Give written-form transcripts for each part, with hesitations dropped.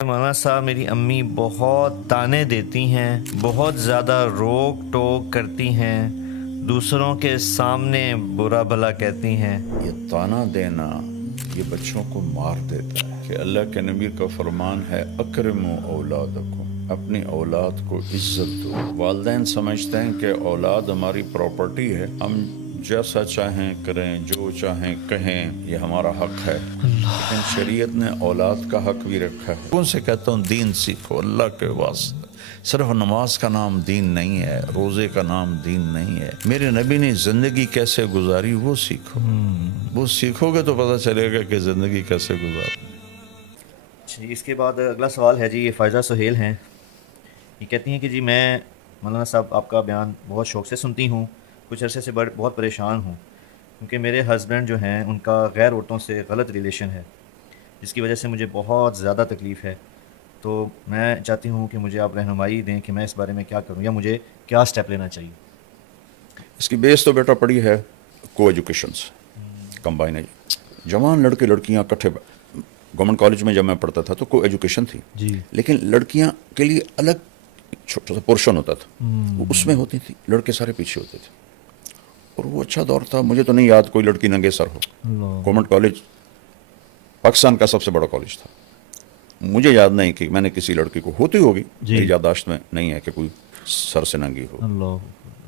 مولانا صاحب، میری امی بہت طعنے دیتی ہیں، بہت زیادہ روک ٹوک کرتی ہیں، دوسروں کے سامنے برا بھلا کہتی ہیں۔ یہ طعنہ دینا یہ بچوں کو مار دیتا ہے کہ اللہ کے نبی کا فرمان ہے اکرموا اولادکم، اپنی اولاد کو عزت دو۔ والدین سمجھتے ہیں کہ اولاد ہماری پراپرٹی ہے، ہم جیسا چاہیں کریں، جو چاہیں کہیں، یہ ہمارا حق ہے، لیکن شریعت نے اولاد کا حق بھی رکھا ہے۔ کون سے کہتا ہوں دین سیکھو اللہ کے واسطے، صرف نماز کا نام دین نہیں ہے، روزے کا نام دین نہیں ہے۔ میرے نبی نے زندگی کیسے گزاری وہ سیکھو، وہ سیکھو گے تو پتہ چلے گا کہ زندگی کیسے گزارو۔ جی، اس کے بعد اگلا سوال ہے جی، یہ فائزہ سہیل ہیں۔ یہ کہتی ہیں کہ جی میں مولانا صاحب آپ کا بیان بہت شوق سے سنتی ہوں، کچھ عرصے سے بہت پریشان ہوں کیونکہ میرے ہسبینڈ جو ہیں ان کا غیر عورتوں سے غلط ریلیشن ہے، جس کی وجہ سے مجھے بہت زیادہ تکلیف ہے۔ تو میں چاہتی ہوں کہ مجھے آپ رہنمائی دیں کہ میں اس بارے میں کیا کروں یا مجھے کیا سٹیپ لینا چاہیے۔ اس کی بیس تو بیٹا پڑی ہے کو ایجوکیشن سے، کمبائن ہے۔ جوان لڑکے لڑکیاں کٹھے، گورنمنٹ کالج میں جب میں پڑھتا تھا تو کو ایجوکیشن تھی، جی، لیکن لڑکیاں کے لیے الگ چھوٹا سا پورشن ہوتا تھا، وہ اس میں ہوتی تھی، لڑکے سارے پیچھے ہوتے تھے، اور وہ اچھا دور تھا۔ مجھے تو نہیں یاد کوئی لڑکی ننگے سر ہو۔ گورنمنٹ کالج پاکستان کا سب سے بڑا کالج تھا، مجھے یاد نہیں کہ میں نے کسی لڑکی کو، ہوتی ہوگی میری یادداشت میں نہیں ہے کہ کوئی سر سے ننگی ہو۔ اللہ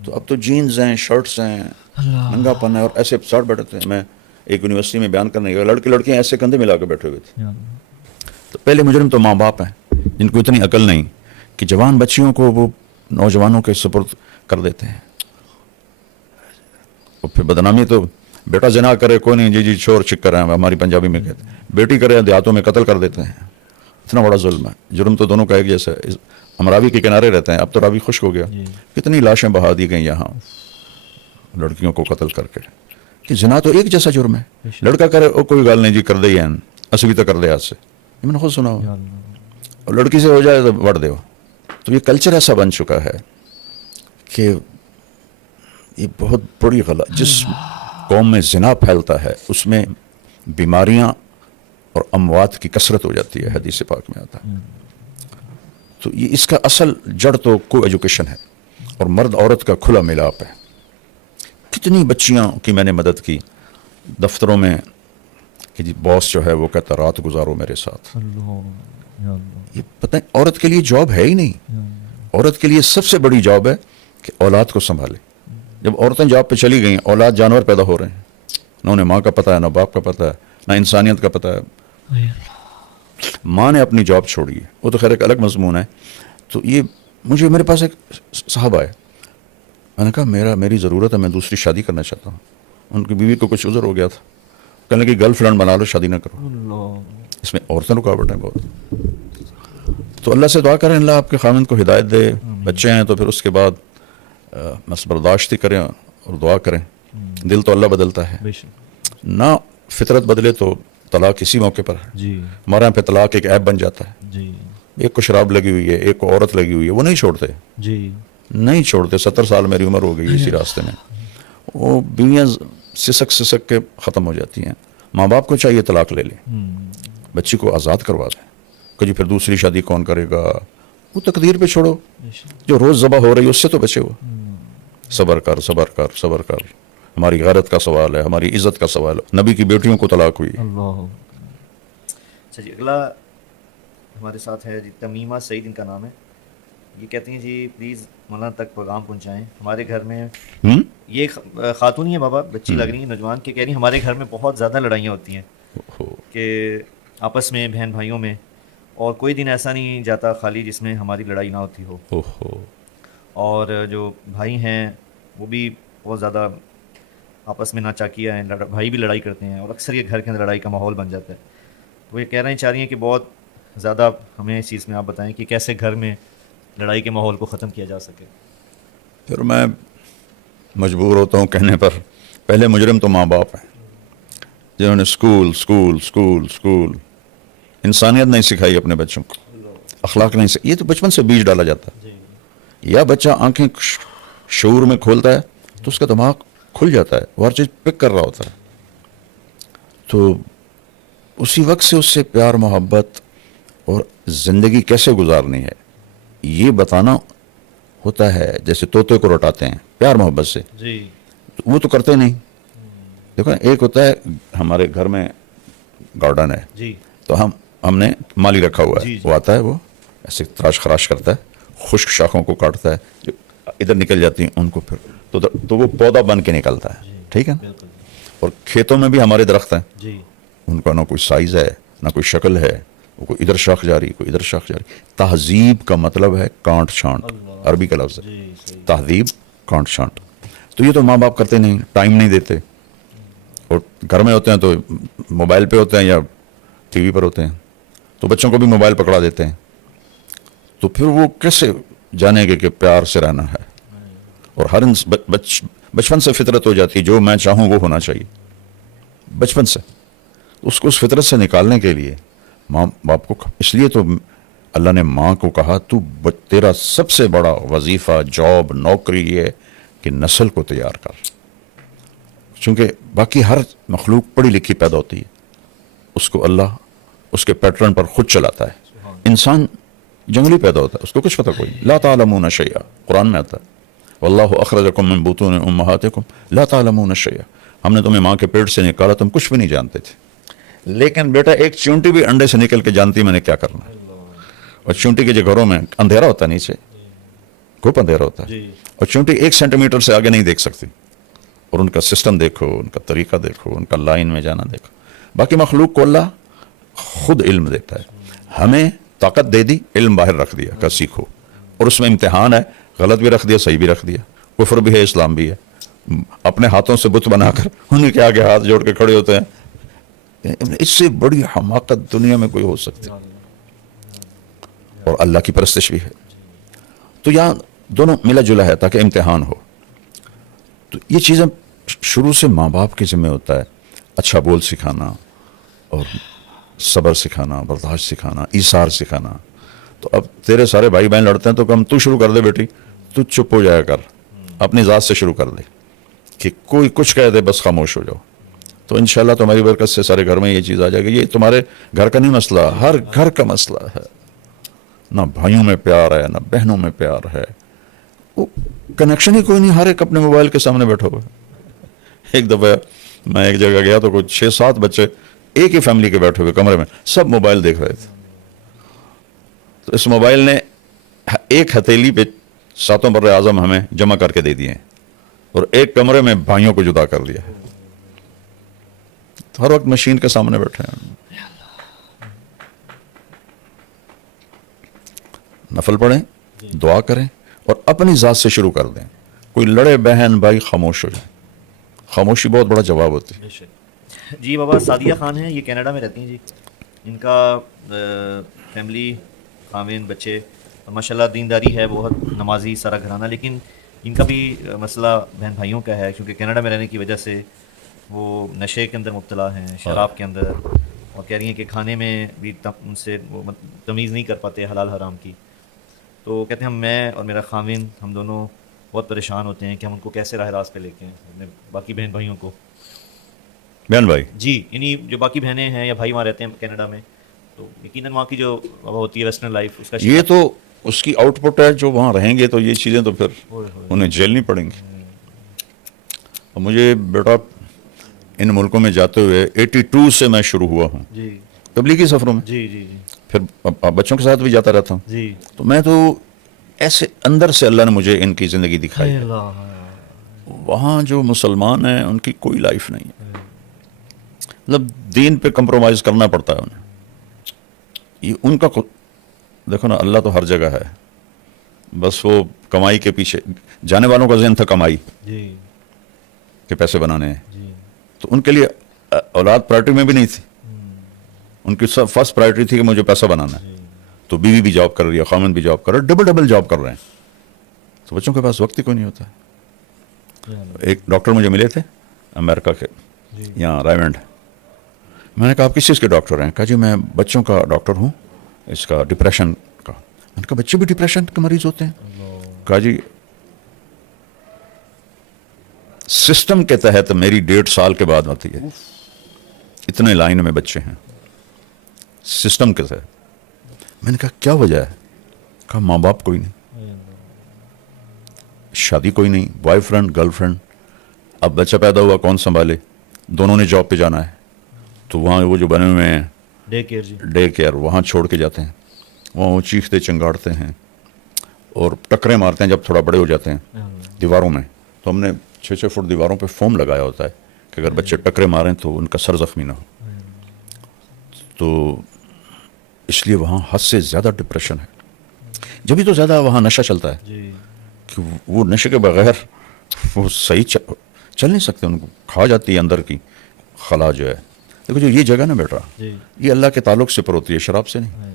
تو اب تو جینز ہیں، شرٹس ہیں، ننگا پن ہے، اور ایسے ساتھ بیٹھے تھے۔ میں ایک یونیورسٹی میں بیان کرنے گیا، لڑکے لڑکیاں ایسے کندھے ملا کے بیٹھے ہوئے تھے۔ تو پہلے مجرم تو ماں باپ ہیں جن کو اتنی عقل نہیں کہ جوان بچیوں کو وہ نوجوانوں کے سپرد کر دیتے ہیں، اور پھر بدنامی تو بیٹا زنا کرے کوئی نہیں، جی جی چور چکر ہیں ہماری پنجابی میں کہتے ہیں، بیٹی کرے دیہاتوں میں قتل کر دیتے ہیں۔ اتنا بڑا ظلم ہے، جرم تو دونوں کا ایک جیسا ہے۔ ہم راوی کے کنارے رہتے ہیں، اب تو راوی خشک ہو گیا، کتنی لاشیں بہا دی گئیں یہاں لڑکیوں کو قتل کر کے، کہ زنا تو ایک جیسا جرم ہے۔ لڑکا کرے او کوئی گال نہیں جی، کر دے ہیں اسی بھی تو کر دے آج سے، یہ میں نے خود سنا ہو، اور لڑکی سے ہو جائے تو وڑ دے۔ تو یہ کلچر ایسا بن چکا ہے کہ یہ بہت بڑی غلط، جس قوم میں زنا پھیلتا ہے اس میں بیماریاں اور اموات کی کثرت ہو جاتی ہے، حدیث پاک میں آتا ہے۔ تو یہ اس کا اصل جڑ تو کو ایجوکیشن ہے، اور مرد عورت کا کھلا ملاپ ہے۔ کتنی بچیاں کی میں نے مدد کی دفتروں میں کہ جی باس جو ہے وہ کہتا رات گزارو میرے ساتھ۔ یہ پتہ ہے عورت کے لیے جاب ہے ہی نہیں، عورت کے لیے سب سے بڑی جاب ہے کہ اولاد کو سنبھالے۔ جب عورتیں جاب پہ چلی گئیں، اولاد جانور پیدا ہو رہے ہیں، نہ انہیں ماں کا پتہ ہے، نہ باپ کا پتہ ہے، نہ انسانیت کا پتہ ہے۔ ماں نے اپنی جاب چھوڑی ہے، وہ تو خیر ایک الگ مضمون ہے۔ تو یہ میرے پاس ایک صاحب آئے، میں نے کہا میری ضرورت ہے، میں دوسری شادی کرنا چاہتا ہوں۔ ان کی بیوی کو کچھ عذر ہو گیا تھا، کہنے لگی گرل فرینڈ بنا لو، شادی نہ کرو۔ اس میں عورتیں رکاوٹ ہیں بہت۔ تو اللہ سے دعا کریں اللہ آپ کے خاوند کو ہدایت دے، بچے ہیں تو پھر اس کے بعد بس برداشت ہی کریں اور دعا کریں۔ دل تو اللہ بدلتا ہے، نہ فطرت بدلے تو طلاق اسی موقع پر ہے۔ ہمارے یہاں پہ طلاق ایک عیب بن جاتا ہے، ایک کو شراب لگی ہوئی ہے، ایک کو عورت لگی ہوئی ہے، وہ نہیں چھوڑتے، نہیں چھوڑتے۔ 70 سال میری عمر ہو گئی اسی راستے میں، وہ بیویاں سسک کے ختم ہو جاتی ہیں۔ ماں باپ کو چاہیے طلاق لے لیں، بچی کو آزاد کروا دیں، کہ جی پھر دوسری شادی کون کرے گا، وہ تقدیر پہ چھوڑو، جو روز ذبح ہو رہی ہے اس سے تو بچے ہو۔ صبر کر صبر کر صبر کر، ہماری غیرت کا سوال ہے، ہماری عزت کا سوال ہے۔ نبی کی بیٹیوں کو طلاق ہوئی۔ اچھا جی، اگلا ہمارے ساتھ ہے جی تمیمہ سعید، ان کا نام ہے۔ یہ کہتی ہیں جی پلیز مولانا تک پیغام پہنچائیں، ہمارے گھر میں یہ خاتون ہی ہے بابا، بچی لگ رہی ہے، نوجوان کے کہہ رہی ہیں ہمارے گھر میں بہت زیادہ لڑائیاں ہوتی ہیں کہ آپس میں بہن بھائیوں میں، اور کوئی دن ایسا نہیں جاتا خالی جس میں ہماری لڑائی نہ ہوتی ہو، اور جو بھائی ہیں وہ بھی بہت زیادہ آپس میں ناچاکیاں ہیں، بھائی بھی لڑائی کرتے ہیں، اور اکثر یہ گھر کے اندر لڑائی کا ماحول بن جاتا ہے۔ وہ یہ چاہ رہی ہیں کہ بہت زیادہ ہمیں اس چیز میں آپ بتائیں کہ کیسے گھر میں لڑائی کے ماحول کو ختم کیا جا سکے۔ پھر میں مجبور ہوتا ہوں کہنے پر، پہلے مجرم تو ماں باپ ہیں جنہوں نے اسکول انسانیت نہیں سکھائی اپنے بچوں کو، اخلاق نہیں سکھائی۔ یہ تو بچپن سے بیج ڈالا جاتا ہے، یا بچہ آنکھیں شعور میں کھولتا ہے تو اس کا دماغ کھل جاتا ہے، وہ ہر چیز پک کر رہا ہوتا ہے، تو اسی وقت سے اس سے پیار محبت اور زندگی کیسے گزارنی ہے یہ بتانا ہوتا ہے. جیسے طوطے کو رٹاتے ہیں پیار محبت سے, جی وہ تو کرتے نہیں. دیکھو ایک ہوتا ہے ہمارے گھر میں گارڈن ہے, جی تو ہم نے مالی رکھا ہوا ہے, جی وہ آتا ہے, وہ ایسے تراش خراش کرتا ہے, خشک شاخوں کو کاٹتا ہے, جو ادھر نکل جاتی ہیں ان کو پھر تو وہ پودا بن کے نکلتا ہے. ٹھیک ہے. بالکل اور کھیتوں میں بھی ہمارے درخت ہیں, جی ان کا نہ کوئی سائز ہے نہ کوئی شکل ہے, وہ کوئی ادھر شاخ جاری کوئی ادھر شاخ جاری. تہذیب کا مطلب ہے کانٹ چھانٹ, عربی کا لفظ ہے جی صحیح تہذیب کانٹ چھانٹ. تو یہ تو ماں باپ کرتے نہیں, ٹائم نہیں دیتے, اور گھر میں ہوتے ہیں تو موبائل پہ ہوتے ہیں یا ٹی وی پر ہوتے ہیں, تو بچوں کو بھی موبائل پکڑا دیتے ہیں. تو پھر وہ کیسے جانیں گے کہ پیار سے رہنا ہے. اور ہر بچپن سے فطرت ہو جاتی ہے جو میں چاہوں وہ ہونا چاہیے بچپن سے. اس کو اس فطرت سے نکالنے کے لیے ماں باپ کو, اس لیے تو اللہ نے ماں کو کہا تو تیرا سب سے بڑا وظیفہ جاب نوکری یہ ہے کہ نسل کو تیار کر. چونکہ باقی ہر مخلوق پڑھی لکھی پیدا ہوتی ہے, اس کو اللہ اس کے پیٹرن پر خود چلاتا ہے. انسان جنگلی پیدا ہوتا ہے, اس کو کچھ پتہ کوئی. لا تعلمون شیئا قرآن میں آتا ہے, واللہ اخرجکم من بطون امہاتکم لا تعلمون شیئا, ہم نے تمہیں ماں کے پیٹ سے نکالا تم کچھ بھی نہیں جانتے تھے. لیکن بیٹا ایک چونٹی بھی انڈے سے نکل کے جانتی میں نے کیا کرنا ہے. اور چونٹی کے جو گھروں میں اندھیرا ہوتا ہے نیچے, خوب اندھیرا ہوتا ہے, اور چونٹی 1 سینٹی میٹر سے آگے نہیں دیکھ سکتی. اور ان کا سسٹم دیکھو, ان کا طریقہ دیکھو, ان کا لائن میں جانا دیکھو. باقی مخلوق کو اللہ خود علم دیتا ہے. ہمیں طاقت دے دی, علم باہر رکھ دیا کہ سیکھو, اور اس میں امتحان ہے, غلط بھی رکھ دیا صحیح بھی رکھ دیا, کفر بھی ہے اسلام بھی ہے. اپنے ہاتھوں سے بت بنا کر انہیں کے آگے ہاتھ جوڑ کے کھڑے ہوتے ہیں. اس سے بڑی حماقت دنیا میں کوئی ہو سکتی, اور اللہ کی پرستش بھی ہے. تو یہاں دونوں ملا جلا ہے تاکہ امتحان ہو. تو یہ چیزیں شروع سے ماں باپ کے ذمہ ہوتا ہے, اچھا بول سکھانا, اور صبر سکھانا, برداشت سکھانا, ایثار سکھانا. تو اب تیرے سارے بھائی بہن لڑتے ہیں تو کم تو شروع کر دے بیٹی, تو چپ ہو جایا کر, اپنی ذات سے شروع کر دے کہ کوئی کچھ کہہ دے بس خاموش ہو جاؤ. تو انشاءاللہ تمہاری برکت سے سارے گھر میں یہ چیز آ جائے گی. یہ تمہارے گھر کا نہیں مسئلہ, ہر گھر کا مسئلہ ہے. نہ بھائیوں میں پیار ہے, نہ بہنوں میں پیار ہے, وہ کنیکشن ہی کوئی نہیں, ہر ایک اپنے موبائل کے سامنے بیٹھا ہوا ہے. ایک دفعہ میں ایک جگہ گیا تو کچھ 6-7 بچے ایک ہی فیملی کے بیٹھے ہوئے کمرے میں, سب موبائل دیکھ رہے تھے. تو اس موبائل نے ایک ہتھیلی پہ 7 بر اعظم ہمیں جمع کر کے دے دیے, اور ایک کمرے میں بھائیوں کو جدا کر دیا. تو ہر وقت مشین کے سامنے بیٹھے ہیں. نفل پڑھیں, دعا کریں, اور اپنی ذات سے شروع کر دیں. کوئی لڑے بہن بھائی خاموش ہو جائیں, خاموشی بہت بڑا جواب ہوتی ہے. جی بابا سعدیہ خان ہیں, یہ کینیڈا میں رہتی ہیں جی. ان کا فیملی خاوند بچے ماشاءاللہ دینداری ہے, بہت نمازی سارا گھرانہ, لیکن ان کا بھی مسئلہ بہن بھائیوں کا ہے, کیونکہ کینیڈا میں رہنے کی وجہ سے وہ نشے کے اندر مبتلا ہیں, شراب کے اندر, اور کہہ رہی ہیں کہ کھانے میں بھی ان سے وہ تمیز نہیں کر پاتے حلال حرام کی. تو کہتے ہیں میں اور میرا خاوند ہم دونوں بہت پریشان ہوتے ہیں کہ ہم ان کو کیسے راہ راست پہ لے کے اپنے باقی بہن بھائیوں کو. بہن بھائی جی, یعنی جو باقی بہنیں ہیں یا بھائی وہاں رہتے ہیں کینیڈا میں, تو یقیناً وہاں کی جو ہوتی ہے ویسٹرن لائف, اس کا یہ تو اس کی آؤٹ پٹ ہے. جو وہاں رہیں گے تو یہ چیزیں تو پھر انہیں جھیلنی پڑیں گی. اور مجھے بیٹا ان ملکوں میں جاتے ہوئے 82 سے میں شروع ہوا ہوں جی تبلیغی سفروں میں, جی جی جی پھر بچوں کے ساتھ بھی جاتا رہتا ہوں. جی تو میں تو ایسے اندر سے اللہ نے مجھے ان کی زندگی دکھائی ہے. وہاں جو مسلمان ہیں ان کی کوئی لائف نہیں ہے, مطلب دین پہ کمپرومائز کرنا پڑتا ہے انہیں. یہ ان کا دیکھو نا, اللہ تو ہر جگہ ہے, بس وہ کمائی کے پیچھے. جانے والوں کا ذہن تھا کمائی جی کے پیسے بنانے ہیں, جی تو ان کے لیے اولاد پرائرٹی میں بھی نہیں تھی. ان کی سب فرسٹ پرائرٹی تھی کہ مجھے پیسہ بنانا ہے. تو بیوی بھی جاب کر رہی ہے, خامن بھی جاب کر رہا ہے, ڈبل جاب کر رہے ہیں. تو بچوں کے پاس وقت ہی کوئی نہیں ہوتا. ایک ڈاکٹر مجھے ملے تھے امریکہ کے, یہاں رائمنڈ. میں نے کہا آپ کس چیز کے ڈاکٹر ہیں؟ کہا جی میں بچوں کا ڈاکٹر ہوں, اس کا ڈپریشن کا. میں نے کہا بچے بھی ڈپریشن کے مریض ہوتے ہیں؟ کہا جی سسٹم کے تحت میری 1.5 سال کے بعد آتی ہے, اتنے لائن میں بچے ہیں سسٹم کے تحت. میں نے کہا کیا وجہ ہے؟ کہا ماں باپ کوئی نہیں، شادی کوئی نہیں، بوائے فرینڈ گرل فرینڈ، اب بچہ پیدا ہوا کون سنبھالے، دونوں نے جاب پہ جانا ہے، تو وہاں وہ جو بنے ہوئے ہیں ڈے کیئر جی ڈے کیئر وہاں چھوڑ کے جاتے ہیں، وہاں وہ چیختے چنگاڑتے ہیں اور ٹکریں مارتے ہیں جب تھوڑا بڑے ہو جاتے ہیں دیواروں میں. تو ہم نے 6-6 فٹ دیواروں پہ فوم لگایا ہوتا ہے کہ اگر بچے ٹکرے ماریں تو ان کا سر زخمی نہ ہو. تو اس لیے وہاں حد سے زیادہ ڈپریشن ہے، جبھی تو زیادہ وہاں نشہ چلتا ہے جی کہ وہ نشے کے بغیر وہ صحیح چل نہیں سکتے، ان کو کھا جاتی ہے اندر کی خلا جو ہے. دیکھو جو یہ جگہ نا بیٹا، جی یہ اللہ کے تعلق سے پر ہوتی ہے، شراب سے نہیں.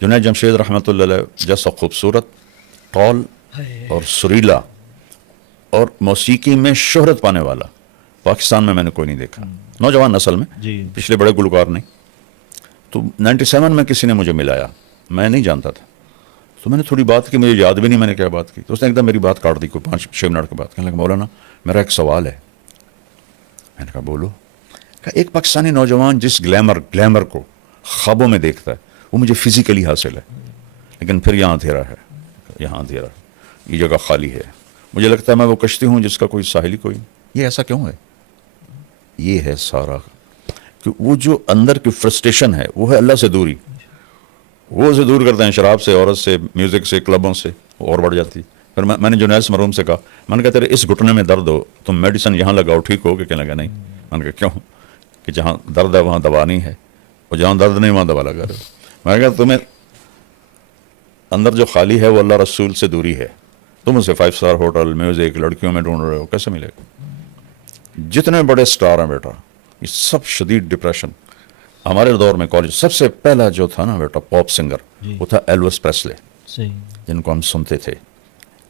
جنید جمشید رحمۃ اللہ علیہ جیسا خوبصورت، ٹال اور سریلا اور موسیقی میں شہرت پانے والا پاکستان میں نے کوئی نہیں دیکھا، نوجوان نسل میں، جی پچھلے بڑے گلوکار نہیں. تو 97 میں کسی نے مجھے ملایا، میں نہیں جانتا تھا، تو میں نے تھوڑی بات کی، مجھے یاد بھی نہیں میں نے کیا بات کی. تو اس نے ایک دم میری بات کاٹ دی، کوئی 5-6 منٹ کے بعد کہنے لگا مولانا میرا ایک سوال ہے. میں نے کہا بولو. کہا ایک پاکستانی نوجوان جس گلیمر کو خوابوں میں دیکھتا ہے وہ مجھے فزیکلی حاصل ہے، لیکن پھر یہاں اندھیرا ہے، یہاں اندھیرا، یہ جگہ خالی ہے، مجھے لگتا ہے میں وہ کشتی ہوں جس کا کوئی ساحل ہی کوئی نہیں. یہ ایسا کیوں ہے؟ یہ ہے سارا کہ وہ جو اندر کی فرسٹریشن ہے وہ ہے اللہ سے دوری، وہ اسے دور کرتے ہیں شراب سے، عورت سے، میوزک سے، کلبوں سے، وہ اور بڑھ جاتی. پھر میں نے جنید مرحوم سے کہا، میں نے کہا تیرے اس گھٹنے میں درد ہو تم میڈیسن یہاں لگاؤ ٹھیک ہو کہ کہنے لگا نہیں. میں نے کہا کیوں؟ کہ جہاں درد ہے وہاں دوا نہیں ہے، اور جہاں درد نہیں وہاں دوا لگا رہے. میں نے کہا تمہیں اندر جو خالی ہے وہ اللہ رسول سے دوری ہے، تم اسے 5 اسٹار ہوٹل، میوزک، لڑکیوں میں ڈھونڈ رہے ہو، کیسے ملے گا؟ جتنے بڑے سٹار ہیں بیٹا یہ سب شدید ڈپریشن. ہمارے دور میں کالج سب سے پہلا جو تھا نا بیٹا پاپ سنگر وہ تھا ایلوس پریسلے، صحیح جن کو ہم سنتے تھے،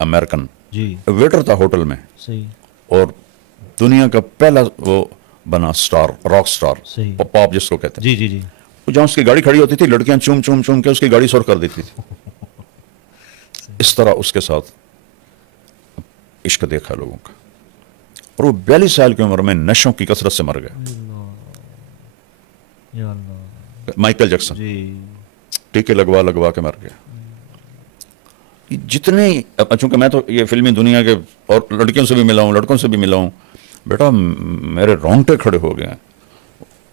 امریکن جی ویٹر تھا ہوٹل میں، صحیح اور دنیا کا پہلا وہ بنا سٹار، راک سٹار، صحیح پاپ جس کو کہتے ہیں. جی جی جی وہ جہاں اس کی گاڑی کھڑی ہوتی تھی لڑکیاں چوم چوم چوم کے اس کی گاڑی سور کر دیتی تھی. اس طرح اس کے ساتھ عشق دیکھا لوگوں کا، اور وہ 42 سال کی عمر میں نشوں کی کثرت سے مر گیا. یا اللہ مائیکل جیکسن جی ٹیکے لگوا کے مر گیا. جتنے چونکہ میں تو یہ فلمی دنیا کے اور لڑکیوں سے بھی ملا ہوں، لڑکوں سے بھی ملا ہوں بیٹا، میرے رونگٹے کھڑے ہو گئے ہیں.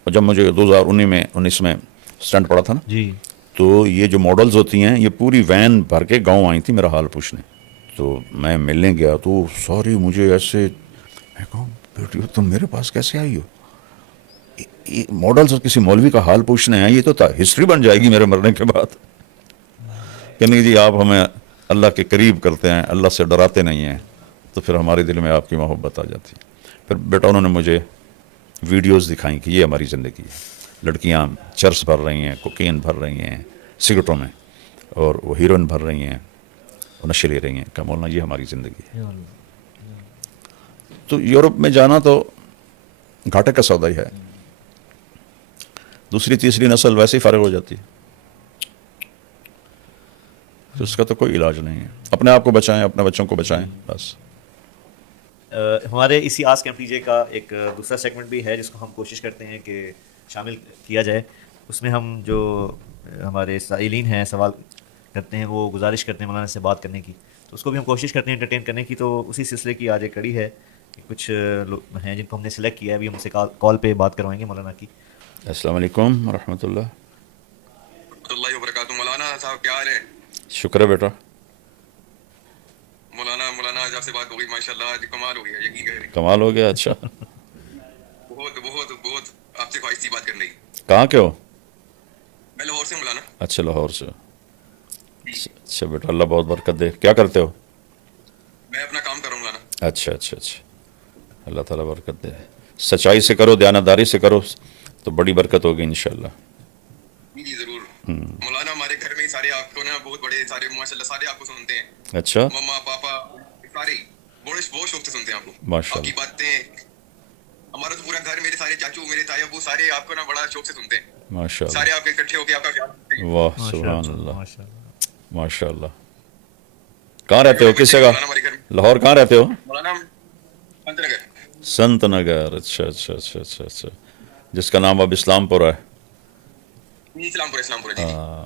اور جب مجھے 2019 میں اسٹنٹ پڑا تھا نا، جی تو یہ جو ماڈلز ہوتی ہیں یہ پوری وین بھر کے گاؤں آئی تھی میرا حال پوچھنے. تو میں ملنے گیا تو سوری مجھے ایسے، میں کہا بیٹی تم میرے پاس کیسے آئی ہو؟ ماڈلز اور کسی مولوی کا حال پوچھنے ہیں، یہ تو ہسٹری بن جائے گی میرے مرنے کے بعد. کہنے جی آپ ہمیں اللہ کے قریب کرتے ہیں، اللہ سے ڈراتے نہیں ہیں، تو پھر ہمارے دل میں آپ کی محبت آ جاتی. پھر بیٹا انہوں نے مجھے ویڈیوز دکھائیں کہ یہ ہماری زندگی ہے. لڑکیاں چرس بھر رہی ہیں، کوکین بھر رہی ہیں سگریٹوں میں، اور وہ ہیروئن بھر رہی ہیں، وہ نشے لے رہی ہیں. کہ مولانا یہ ہماری زندگی ہے. یا اللہ تو یورپ میں جانا تو گھاٹے کا سودا ہی ہے. دوسری تیسری نسل ویسے ہی فارغ ہو جاتی ہے، تو اس کا تو کوئی علاج نہیں ہے. اپنے آپ کو بچائیں، اپنے بچوں کو بچائیں بس. ہمارے اسی آس کیمپ ڈی جے کا ایک دوسرا سیگمنٹ بھی ہے جس کو ہم کوشش کرتے ہیں کہ شامل کیا جائے. اس میں ہم جو ہمارے سائلین ہیں سوال کرتے ہیں وہ گزارش کرتے ہیں مولانا سے بات کرنے کی، تو اس کو بھی ہم کوشش کرتے ہیں انٹرٹین کرنے کی. تو اسی سلسلے کی آج ایک کڑی ہے کہ کچھ لوگ ہیں جن کو ہم نے سلیکٹ کیا ہے، ابھی ہم سے کال پہ بات کروائیں گے مولانا کی. السلام علیکم ورحمۃ اللہ وبرکاتہ. مولانا صاحب کیا حال ہے؟ شکر ہے بیٹا. مولانا آج آپ سے بات ہو گئی، ماشاءاللہ آج کمال ہو گیا، یقین کریں. کمال ہو گیا. اچھا بہت بہت بہت آپ سے خواہش تھی بات کرنے کی. کہاں کے ہو؟ میں لاہور سے مولانا. اچھا لاہور سے. اچھا بیٹا اللہ بہت برکت دے. کیا کرتے ہو؟ میں اپنا کام کر رہا ہوں مولانا. اچھا اچھا اچھا، اللہ تعالیٰ برکت دے. سچائی سے کرو، دیانتداری سے کرو تو بڑی برکت ہوگی انشاءاللہ. جی ضرور مولانا. ہمارے گھر میں سارے آپ کو نا بہت بڑے، سارے ماشاءاللہ سارے آپ کو سنتے ہیں. اچھا مما پاپا سارے بہت شوق سے سنتے ہیں آپ کو، ماشاء آپ کی اللہ باتیں. ہمارا تو پورا گھر، میرے سارے چاچو، میرے تایا ابو سارے آپ کو نا بڑا شوق سے سنتے ہیں. ماشاء اللہ. سارے آپ کے اکٹھے ہو کے آپ کا خیال رکھتے ہیں. واہ سبحان اللہ ماشاء اللہ. ماشاء اللہ. کہاں رہتے ہو؟ کس جگہ؟ مولانا ہمارے گھر میں لاہور کہاں رہتے ہو؟ مولانا انت نگر. سنت نگر. اچھا اچھا اچھا اچھا اچھا، جس کا نام اب اسلام پورہ ہے. اسلام پورہ. جی ہاں